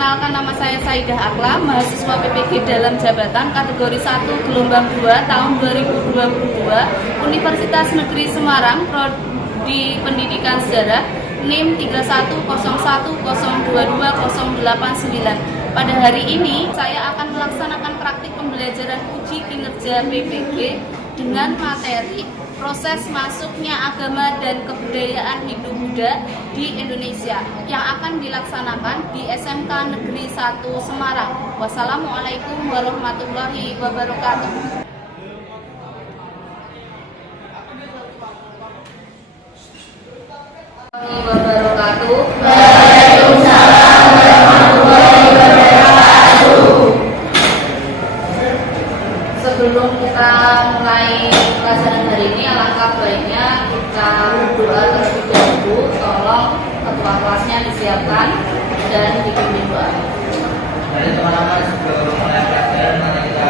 Perkenalkan, nama saya Saidah Akla, mahasiswa PPG dalam jabatan kategori 1 gelombang 2 tahun 2022 Universitas Negeri Semarang, Prodi Pendidikan Sejarah, NIM 3101022089. Pada hari ini saya akan melaksanakan praktik pembelajaran uji kinerja PPG dengan materi proses masuknya agama dan kebudayaan Hindu-Buddha di Indonesia yang akan dilaksanakan di SMK Negeri 1 Semarang. Wassalamualaikum warahmatullahi wabarakatuh. Waalaikumsalam warahmatullahi wabarakatuh. Sebelum kita mulai pelajaran hari ini, alangkah baiknya kita berdoa terlebih dahulu. Tolong ketua kelasnya disiapkan dan dipimpin doa. Jadi teman-teman, sebelum mulai pelajaran nanti kita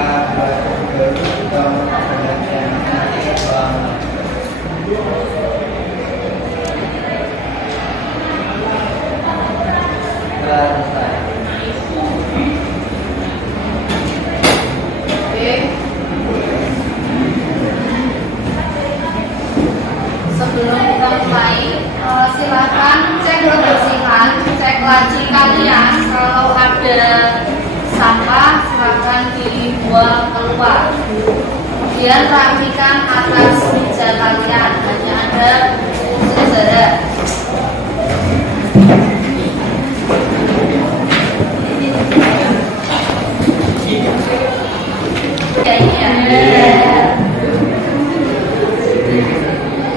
Sebelum kita mulai, silakan cek kebersihan, cek laci kalian. Kalau ada sampah, silakan dibuang keluar. Kemudian rapikan atas meja kalian, hanya ada sejarah.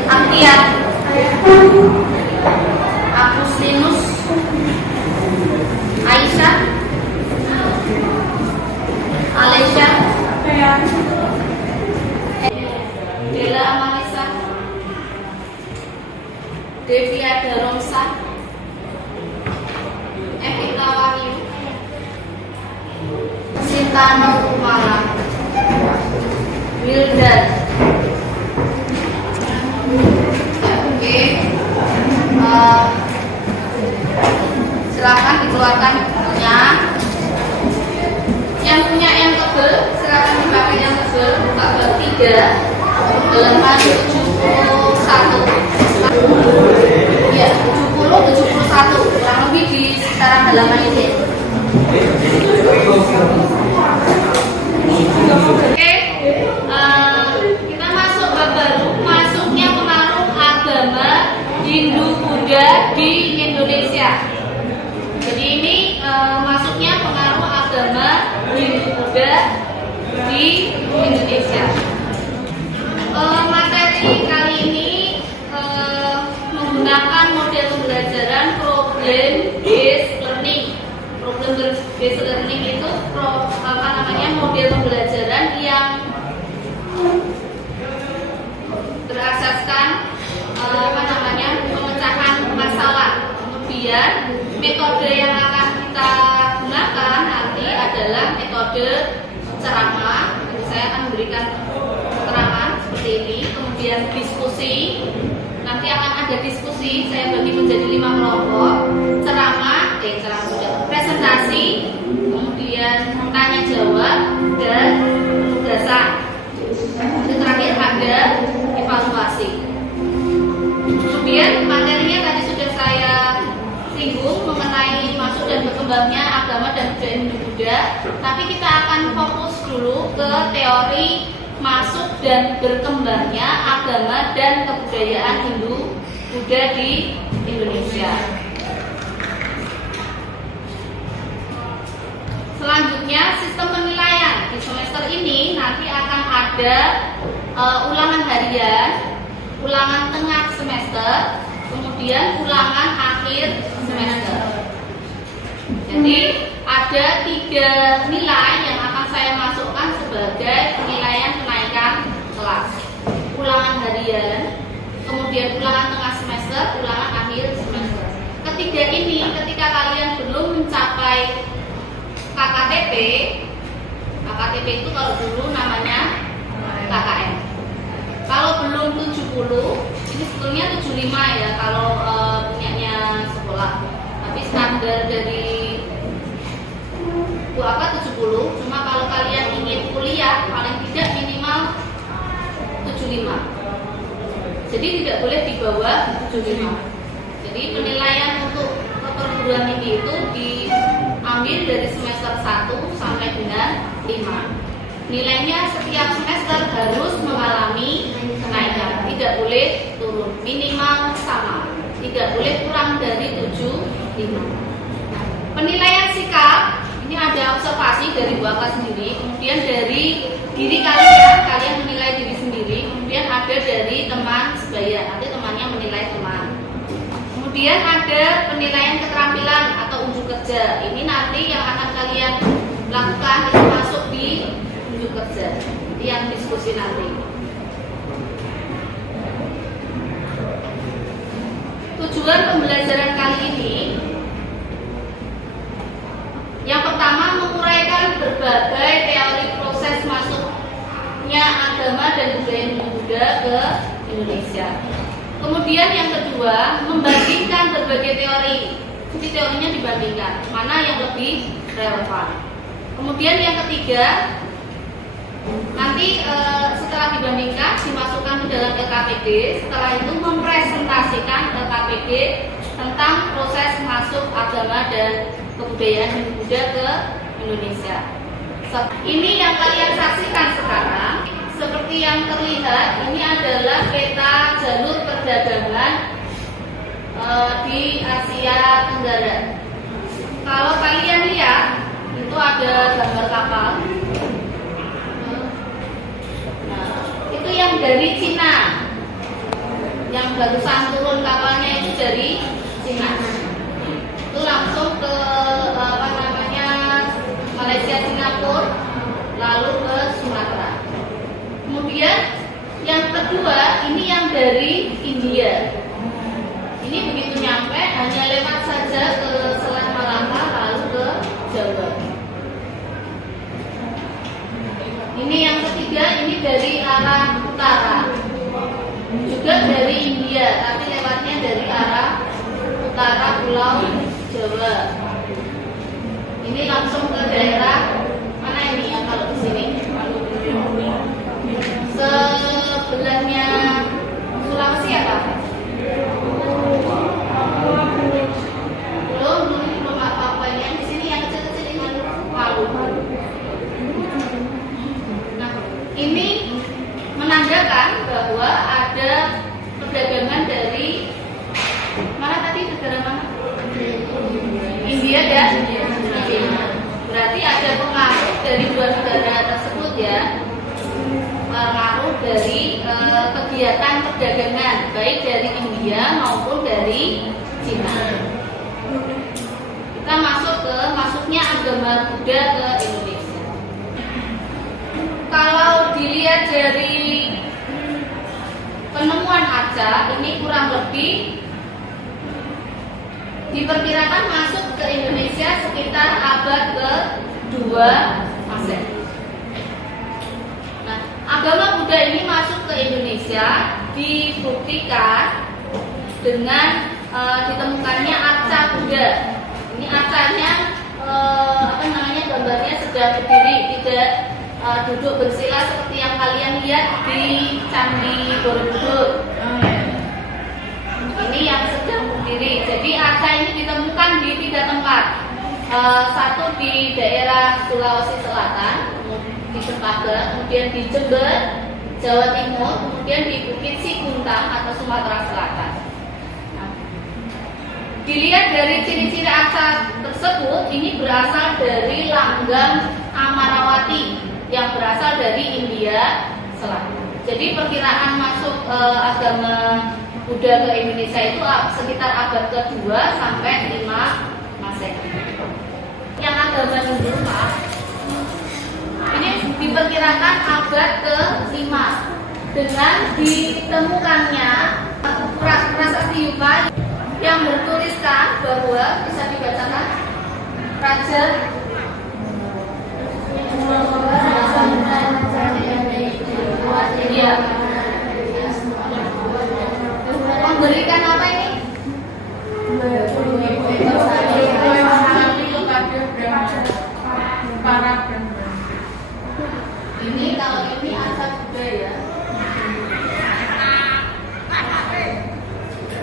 Aktiat Agustinus Aisyah Alesya Dela Amalisa Devia Daromsa Evita Wahyu Sintano Kumala Wildan. Silakan dikeluarkan bukunya. Yang punya yang tebel silakan dipakai yang tebel. Buka bab 3 halaman 71. Ya, 71 kurang lebih di sekitaran halaman ini. Kita masuk bab baru, masuknya pengaruh agama Hindu-Buddha di Indonesia. Jadi ini masuknya pengaruh agama Hindu-Buddha di Indonesia. Materi kali ini menggunakan model pembelajaran problem based learning. Problem based learning itu model pembelajaran yang berasaskan pemecahan masalah. Kemudian metode yang akan kita gunakan nanti adalah metode ceramah. Nanti saya akan memberikan keterangan seperti ini. Kemudian diskusi. Nanti akan ada diskusi. Saya bagi menjadi 5 kelompok. Ceramah sudah. Presentasi. Kemudian tanya jawab dan tugasan. Yang terakhir ada evaluasi. Kemudian materinya tadi sudah saya singgung mengenai masuk dan berkembangnya agama dan budaya Hindu-Buddha. Tapi kita akan fokus dulu ke teori masuk dan berkembangnya agama dan kebudayaan Hindu-Buddha di Indonesia. Selanjutnya sistem penilaian. Di semester ini nanti akan ada ulangan harian, ulangan tengah semester, kemudian ulangan akhir semester. Jadi ada 3 nilai yang akan saya masukkan sebagai penilaian kenaikan kelas. Ulangan harian, kemudian ulangan tengah semester, ulangan akhir semester. Ketiga ini ketika kalian belum mencapai KKTP itu kalau dulu namanya KKN. Kalau belum 70, ini sebetulnya 75 ya kalau punyanya sekolah. Tapi standar dari 70. Cuma kalau kalian ingin kuliah paling tidak minimal 75. Jadi tidak boleh di bawah 75. Jadi penilaian untuk perguruan tinggi itu diambil dari semester 1 sampai dengan 5. Nilainya setiap semester harus mengalami kenaikan, tidak boleh turun, minimal sama, tidak boleh kurang dari 75. Nah, penilaian sikap ini ada observasi dari Bu Aka sendiri, kemudian dari diri kalian menilai diri sendiri, kemudian ada dari teman sebaya, nanti temannya menilai teman. Kemudian ada penilaian keterampilan atau unjuk kerja. Ini nanti yang akan kalian lakukan itu masuk di unjuk kerja. Ini yang diskusi nanti. Tujuan pembelajaran kali ini yang pertama menguraikan berbagai teori proses masuknya agama dan budaya Hindu-Buddha ke Indonesia. Kemudian yang kedua, membandingkan berbagai teori. Jadi teorinya dibandingkan, mana yang lebih relevan. Kemudian yang ketiga, nanti setelah dibandingkan dimasukkan ke dalam LKPD. Setelah itu mempresentasikan LKPD tentang proses masuk agama dan kebudayaan Hindu-Buddha ke Indonesia. Ini yang kalian saksikan sekarang. Seperti yang terlihat, ini adalah peta jalur perdagangan di Asia Tenggara. Kalau kalian lihat, itu ada gambar kapal. Nah, itu yang dari Cina. Yang barusan turun kapalnya itu dari Cina. Itu langsung ke Malaysia, Singapura, lalu ke Sumatera. Kemudian yang kedua, ini yang dari India. Ini begitu nyampe hanya lewat saja ke Selat Malaka lalu ke Jawa. Ini yang ketiga, ini dari arah utara, juga dari India, tapi lewatnya dari arah utara Pulau Jawa. Ini langsung ke daerah mana ini ya kalau di sini? Sebelahnya Sulawesi apa? Belum apa-apa yang di sini yang kecil-kecil ini Maluku. Nah, ini menandakan bahwa ada perdagangan dari mana tadi, negara mana? India dan China. Berarti ada pengaruh dari dua negara tersebut ya. Pengaruh dari kegiatan perdagangan baik dari India maupun dari Cina. Kita masuknya agama Buddha ke Indonesia. Kalau dilihat dari penemuan arca, ini kurang lebih diperkirakan masuk ke Indonesia sekitar abad ke-2 Masehi. Nah, agama Buddha ini masuk ke Indonesia dibuktikan dengan ditemukannya arca Buddha. Ini arcanya gambarnya sedang berdiri, tidak duduk bersila seperti yang kalian lihat di Candi Borobudur. Ini yang sedang berdiri. Jadi arca ini ditemukan di 3 tempat. Satu di daerah Sulawesi Selatan, di Sepaga, kemudian di Jember, Jawa Timur, kemudian di Bukit Sikuntang atau Sumatera Selatan. Nah, dilihat dari ciri-ciri arca tersebut, ini berasal dari langgam Amarawati yang berasal dari India Selatan. Jadi perkiraan masuk agama Buddha ke Indonesia itu sekitar abad ke-2 sampai 5 Masehi. Yang agama Hindu ini diperkirakan abad ke-5 dengan ditemukannya prasasti Yupa yang bertuliskan bahwa, bisa dibacakan, Raja ya, memberikan apa ini? paragraf. Ini kalau ini angka juga ya.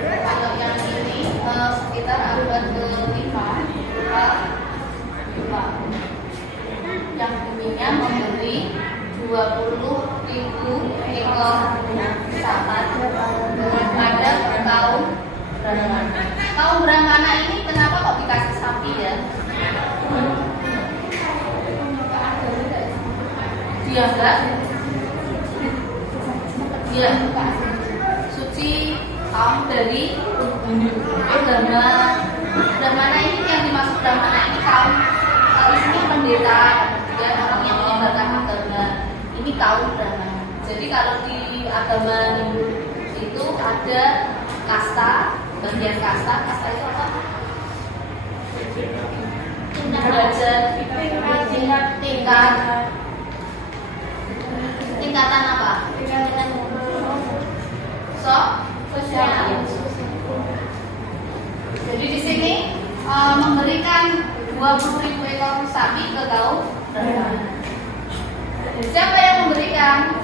Kalau yang ini sekitar abad ke-5. Yang ininya memberi 20.000 ekor sapi pada kaum Brahmana. Kaum Brahmana ini kenapa kok dikasih sapi ya? Dia suci kaum dari agama Brahmana ini. Yang dimaksud Brahmana ini kaum isinya pendeta, kemudian orang yang menyebarkan agama. Ini kaum Brahmana. Jadi kalau di agama Hindu itu ada kasta, bagian kasta itu apa? Derajat, tingkatan apa? Sosial. Jadi di sini memberikan 20.000 ekor sapi ke kaum Brahmana. Siapa yang memberikan?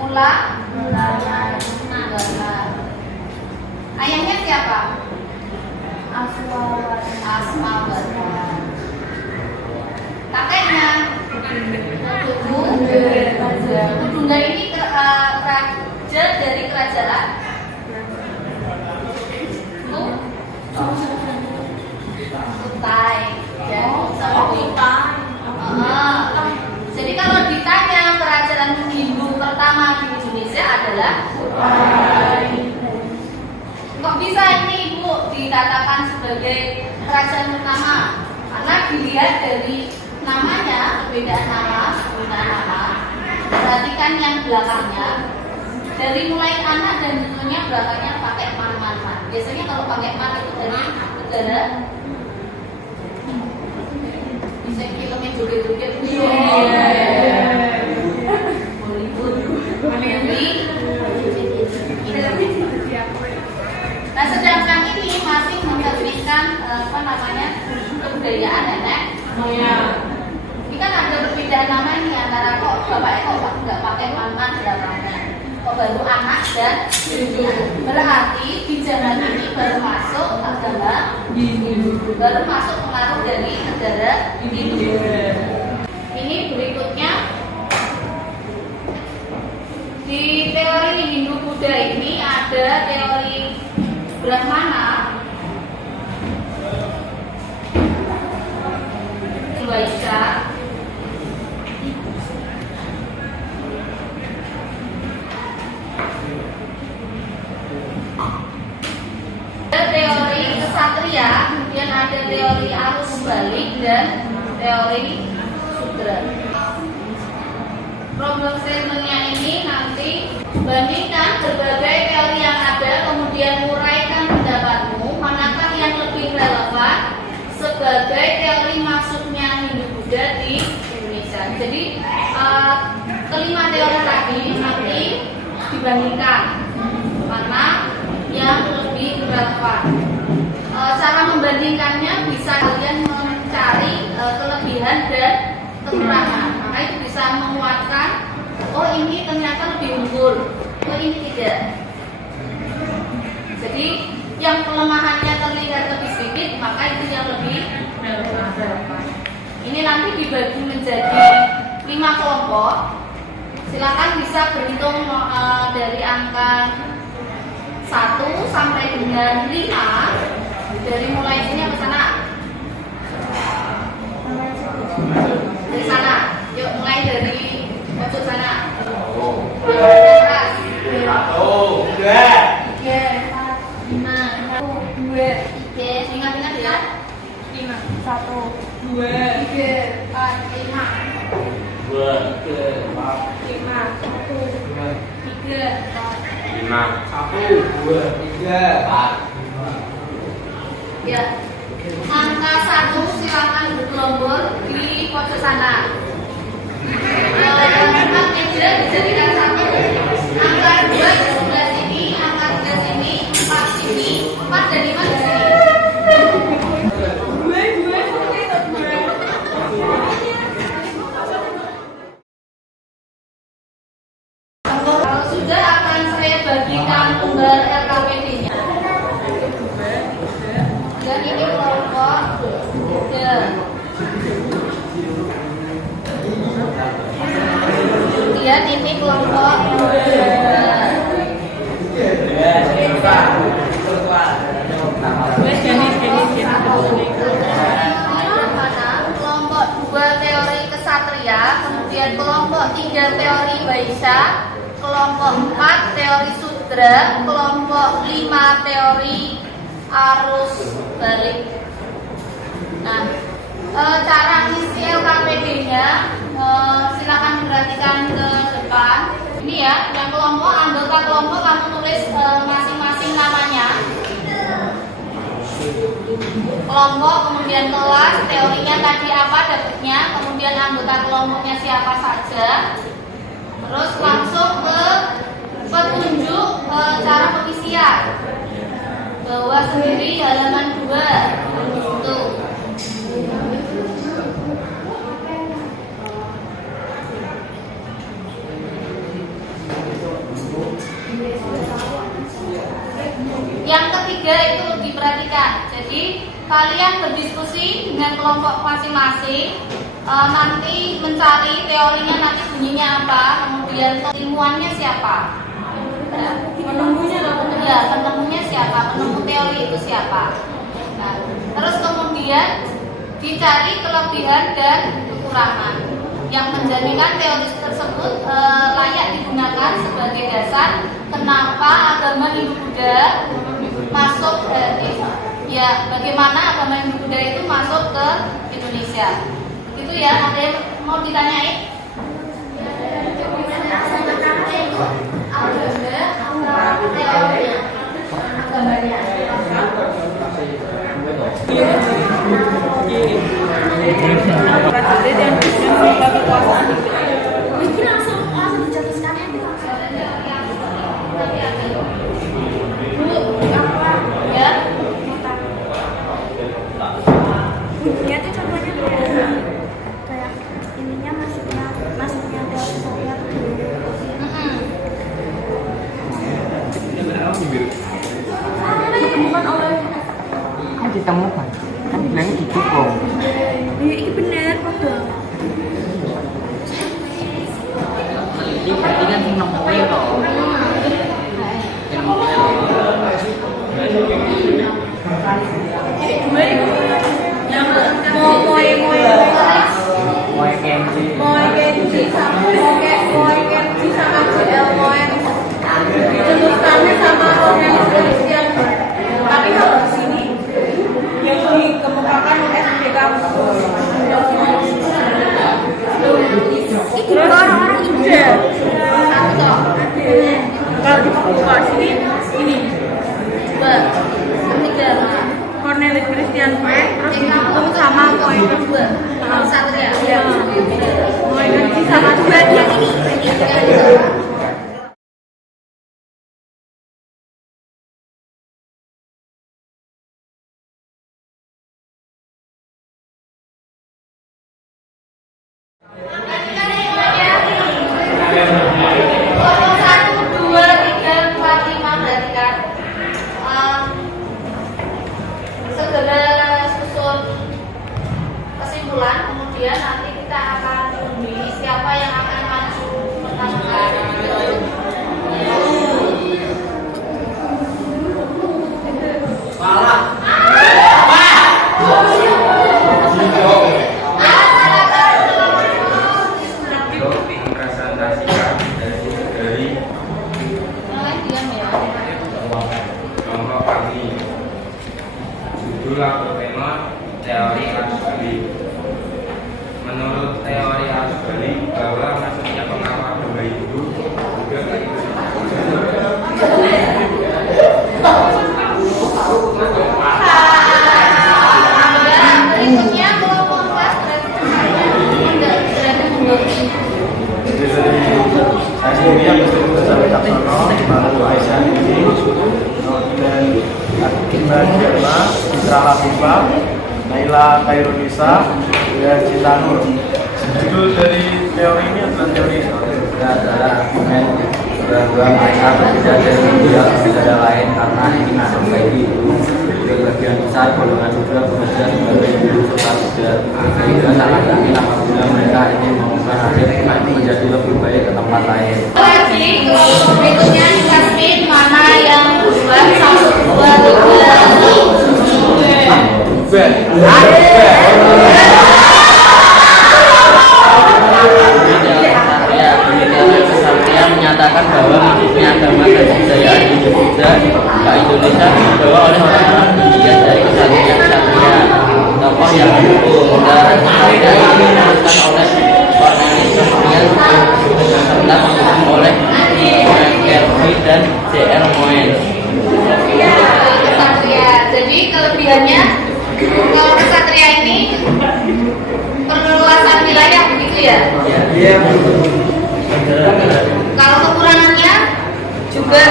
Mula. Ayahnya siapa? Asmawati. Kakeknya Kudungga ini raja dari kerajaan Kutai. Jadi kalau ditanya kerajaan Hindu pertama di Indonesia adalah Kutai. Kok bisa ini Ibu dikatakan sebagai kerajaan pertama? Karena dilihat dari namanya, perbedaan nama. Perhatikan yang belakangnya. Dari mulai anak dan tentunya belakangnya pakai man. Biasanya kalau pakai man itu dari negara bisa filmnya joget-joget. Nah, sedangkan ini masih mencerminkan kebudayaan nenek moyang. Ini kan ada perbedaan nama nih antara kok bapaknya kok nggak pakai man belakangnya, kok baru anak dan cucu. Berarti di zaman ini baru masuk agama Hindu, baru masuk pengaruh dari negara Hindu. Ini berikutnya di teori Hindu Buddha ini ada teori Brahmana, Dwaita, ada teori kesatria, kemudian ada teori arus balik dan teori sudra. Problem statementnya ini nanti bandingkan berbagai teori yang ada, kemudian uraikan pendapatmu manakah yang lebih relevan sebagai teori masuknya Hindu Buddha di Indonesia. Jadi kelima teori tadi nanti dibandingkan mana yang lebih relevan. Cara membandingkannya bisa kalian mencari kelebihan dan kekurangan. Maka itu bisa menguatkan, oh ini ternyata lebih unggul, oh ini tidak. Jadi yang kelemahannya terlihat lebih sedikit, maka itu yang lebih relevan. Ini nanti dibagi menjadi 5 kelompok. Silakan bisa berhitung dari angka 1 sampai dengan 5. Dari mulai sini ke sana. Dari sana. Yuk mulai dari pojok sana. Keras. 1, 2, 3, 4, 5, 2, 3. Ingat-ingat ya. 5, 1, 2, 3, 4, 5. 2, 3, 4, 5, 1, 2, 3, 4. 5, 1, 2, 3, 4. Ya. Angka 1 silakan bergelombol di pojok sana. Angka meja dijadikan 1. Angka 2 di sebelah sini, angka 3 sini, 4 sini, 4 dan 5 di sini. Kemudian ini kelompok kelompok 2 teori kesatria, kemudian kelompok 3 teori Vaisya, kelompok 4 teori Sudra, kelompok 5 teori arus balik. Nah, cara isi LKPD-nya silakan diperhatikan ke depan. Ini ya, yang kelompok, anggota kelompok kamu tulis masing-masing namanya. Kelompok, kemudian kelas, teorinya tadi apa dapatnya, kemudian anggota kelompoknya siapa saja. Terus langsung ke petunjuk cara pengisian. Bawa sendiri halaman 2. Tuh. Yang ketiga itu diperhatikan. Jadi kalian berdiskusi dengan kelompok masing-masing, nanti mencari teorinya nanti bunyinya apa, kemudian ilmuannya siapa, penemunya siapa, penemu teori itu siapa. Nah, terus kemudian dicari kelebihan dan kekurangan yang menjadikan teori tersebut layak digunakan sebagai dasar kenapa agama Hindu-Buddha masuk bagaimana agama Hindu-Buddha itu masuk ke Indonesia. Itu ya, ada yang mau ditanyain? Ditemukan kan bilangnya didukung. Ini bener kok. Ini berarti kan sing nemuin kok. Tapi kalau di sini yang dikemukakan SPK itu orang-orang India. Kalau dibuka sini ini Cornelis Christian P terus didukung sama Moegan Satria. Moegan sama dua yang ini. Kemudian nanti kita akan undi siapa yang akan maju pertama kali. Presentasikan dari Diam ya. kelompok kami. Judul atau tema teori arus balik. Menurut teori arus balik bahwa masuknya pengaruh agama Hindu juga ke Berikutnya kelompok kelas Saya sendiri yang Muslim Bersama Caksono, lalu Aisyah ini, kemudian Akimba Jerma, Citra Latifah, Naila Kairunisa, dan Cinta Nur. Judul dari teori ini adalah teori adalah argumen bahwa mereka berbeda dari Hindu yang berbeda lain karena ini masuk ke Hindu. sebagian besar golongan siswa bekerja sebagai guru serta tidak, sehingga sangat mungkin apabila mereka ingin mengubah nasib menjadi lebih baik ke tempat lain. Lagi kelompok berikutnya dikasih mana yang duluan, 1, 2, 3. Kesatria menyatakan bahwa hidupnya agama dan budaya Indonesia dibawa oleh orang-orang pendidikan dari kesatria. Tokoh yang mendukung dan kesatria ini diteruskan oleh Cornelis Christian serta didukung oleh Kelvin dan J.R. Moen. Kesatria. Jadi kelebihannya kalau kesatria ini perluasan wilayah begitu ya. Iya. Kalau kekurangannya juga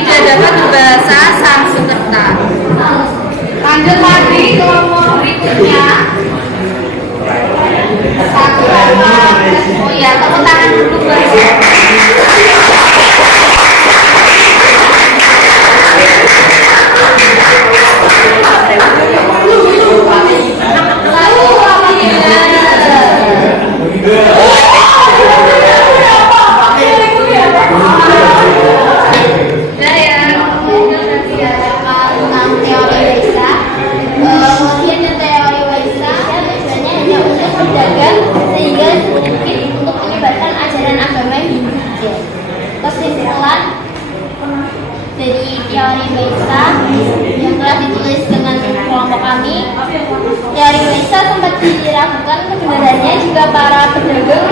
tidak dapat berbahasa Sanskerta. Lanjut lagi kelompok berikutnya. Oh ya, tepuk tangan dulu guys. Lalu kesimpulan dari teori Weissa yang telah ditulis dengan kelompok kami, teori Weissa sempat diragukan kebenarannya jika para pedagang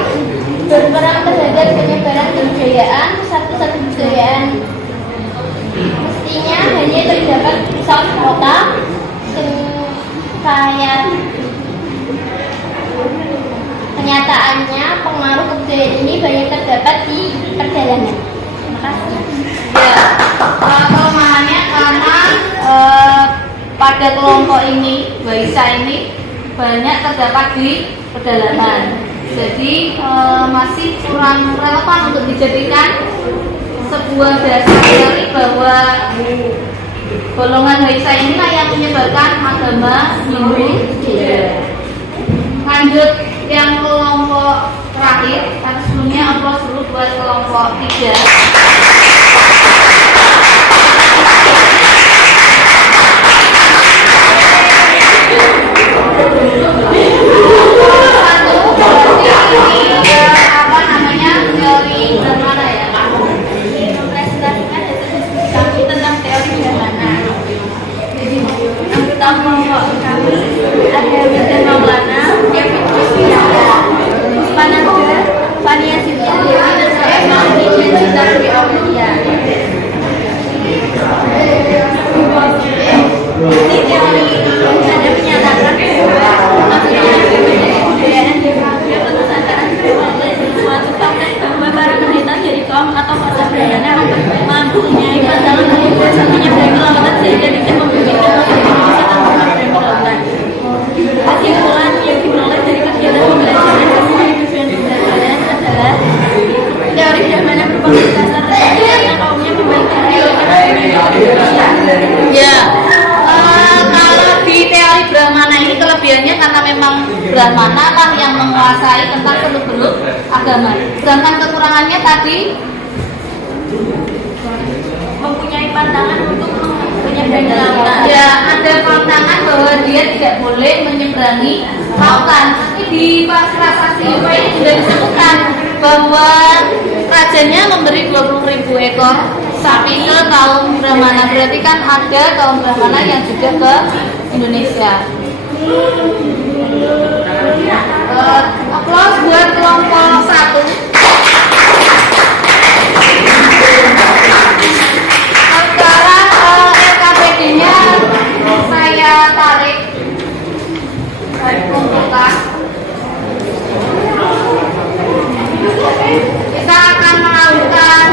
berperang terhadap penyebaran kebudayaan, pusat-pusat kebudayaan mestinya hanya terdapat di pusat kota, kayak kenyataannya pengaruh kebudayaan ini banyak terdapat di perjalanan. Terima kasih. ya, kelemahannya karena pada kelompok ini, Weissa ini banyak terdapat di pedalaman. Jadi masih kurang relevan untuk dijadikan sebuah dasar teori bahwa golongan Weissa inilah yang menyebarkan agama Hindu. Lanjut yang kelompok terakhir, tapi sebelumnya aplaus dulu buat kelompok 3. Teori Brahmana ya? Presentasikan hasil diskusi kami tentang teori Brahmana. Anggota kelompok kami ada Winda Maulana, Kevin Kristiana, Puspa Naga, Fania Sylvia Dewi, dan saya Maudi dan Cinta Dewi Aulia. Ini teori Brahmana menyatakan bahwa maksudnya dari kebudayaan di Indonesia pengusahaan bermula dari suatu fakta bahwa para pendeta dari kaum atau masa Brahmana mempunyai pandangan bahwa satunya dari kelautan sehingga tidak memungkinkan masyarakat Indonesia tanpa dan kelautan. Kesimpulan yang diperoleh dari kegiatan pembelajaran sesuai tujuan pembelajaran adalah teori Brahmana merupakan dasar karena kaumnya membaikkan Ya, kalau di teori Brahmana ini kelebihannya karena memang Brahmana lah yang menguasai tentang seluk-beluk agama. Sedangkan kekurangannya tadi mempunyai pandangan untuk menyeberangi lautan. ya ada pantangan bahwa dia tidak boleh menyeberangi lautan. Tapi di prasasti Yoga ini juga disebutkan bahwa rajanya memberi 20.000 ekor sapi ke kaum Brahmana. Berarti kan ada kaum Brahmana yang juga ke Indonesia. Aplaus buat kelompok 1. Sekarang LKPD-nya saya tarik, kumpulkan. Kita akan melakukan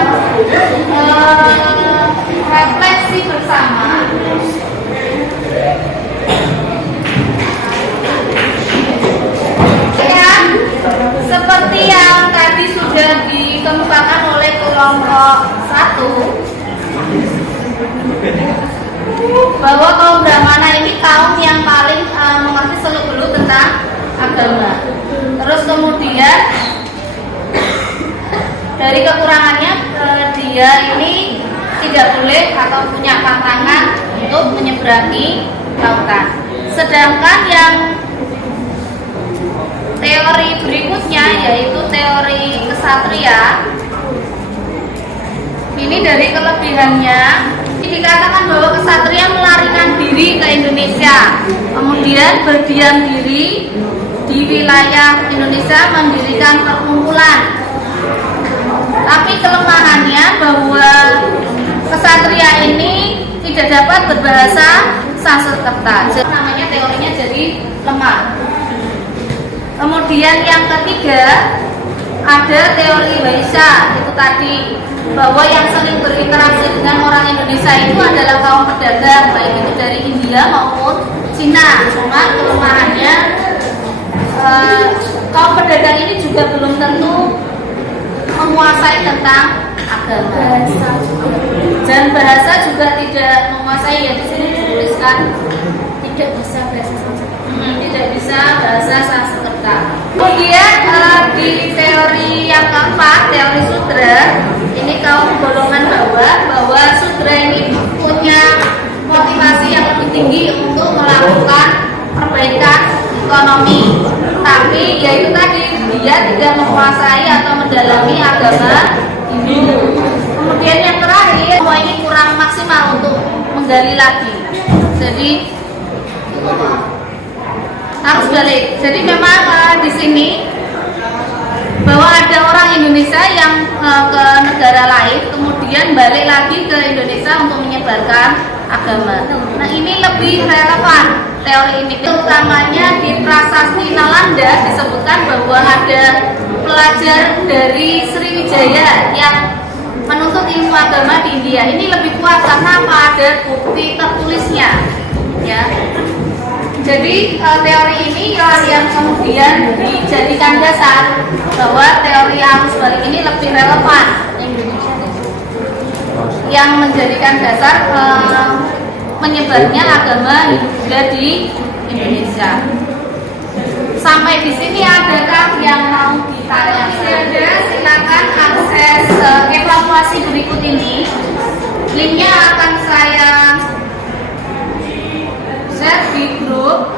refleksi bersama. Ya, seperti dia ini tidak boleh atau punya pantangan untuk menyeberangi lautan. Sedangkan yang teori berikutnya yaitu teori kesatria, ini dari kelebihannya dikatakan bahwa kesatria melarikan diri ke Indonesia, kemudian berdiam diri di wilayah Indonesia mendirikan perkumpulan. Tapi kelemahannya bahwa kesatria ini tidak dapat berbahasa Sanskerta, jadi namanya teorinya jadi lemah. Kemudian yang ketiga ada teori Waisa, itu tadi bahwa yang sering berinteraksi dengan orang Indonesia itu adalah kaum pedagang, baik itu dari India maupun Cina. Cuma kelemahannya kaum pedagang ini juga belum tentu menguasai tentang agama, dan bahasa juga tidak menguasai. Ya di sini dituliskan tidak bisa bahasa Sanskerta. Tidak bisa bahasa Sanskerta. Kemudian di teori yang keempat, teori sudra, ini kaum golongan bawah, bahwa sudra ini punya motivasi yang lebih tinggi untuk melakukan perbaikan ekonomi, tapi yaitu tadi dia tidak menguasai atau mendalami agama Hindu. Kemudian yang terakhir, bahwa ini kurang maksimal untuk menggali lagi, jadi harus balik. Jadi memang di sini bahwa ada orang Indonesia yang ke negara lain kemudian balik lagi ke Indonesia untuk menyebarkan agama. Nah, ini lebih relevan teori ini, terutamanya di Prasasti Nalanda disebutkan bahwa ada pelajar dari Sriwijaya yang menuntut ilmu agama di India. Ini lebih kuat karena apa? Ada bukti tertulisnya, ya. Jadi teori ini yang kemudian dijadikan dasar bahwa teori arus balik ini lebih relevan, yang menjadikan dasar menyebarnya agama Buddha di Indonesia. Sampai di sini adakah yang mau ditanya? Ada, silakan akses evaluasi berikut ini. Linknya akan saya share di grup.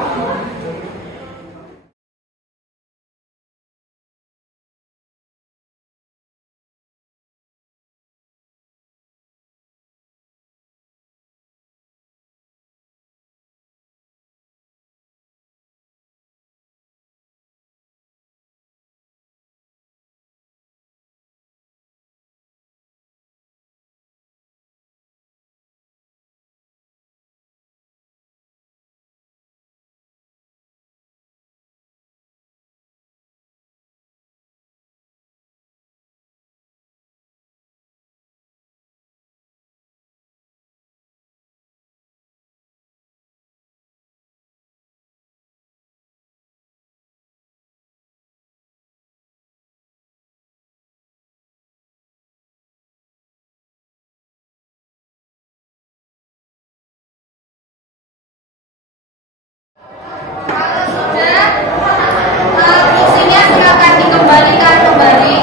Fungsinya silakan dikembalikan kembali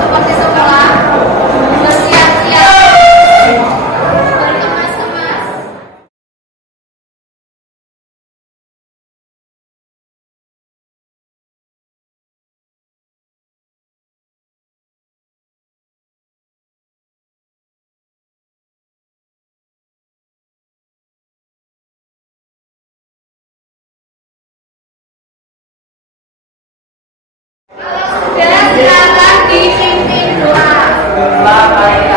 seperti semula, bersiap-siap, berkemas-kemas. Sudah, silakan dipimpin doa.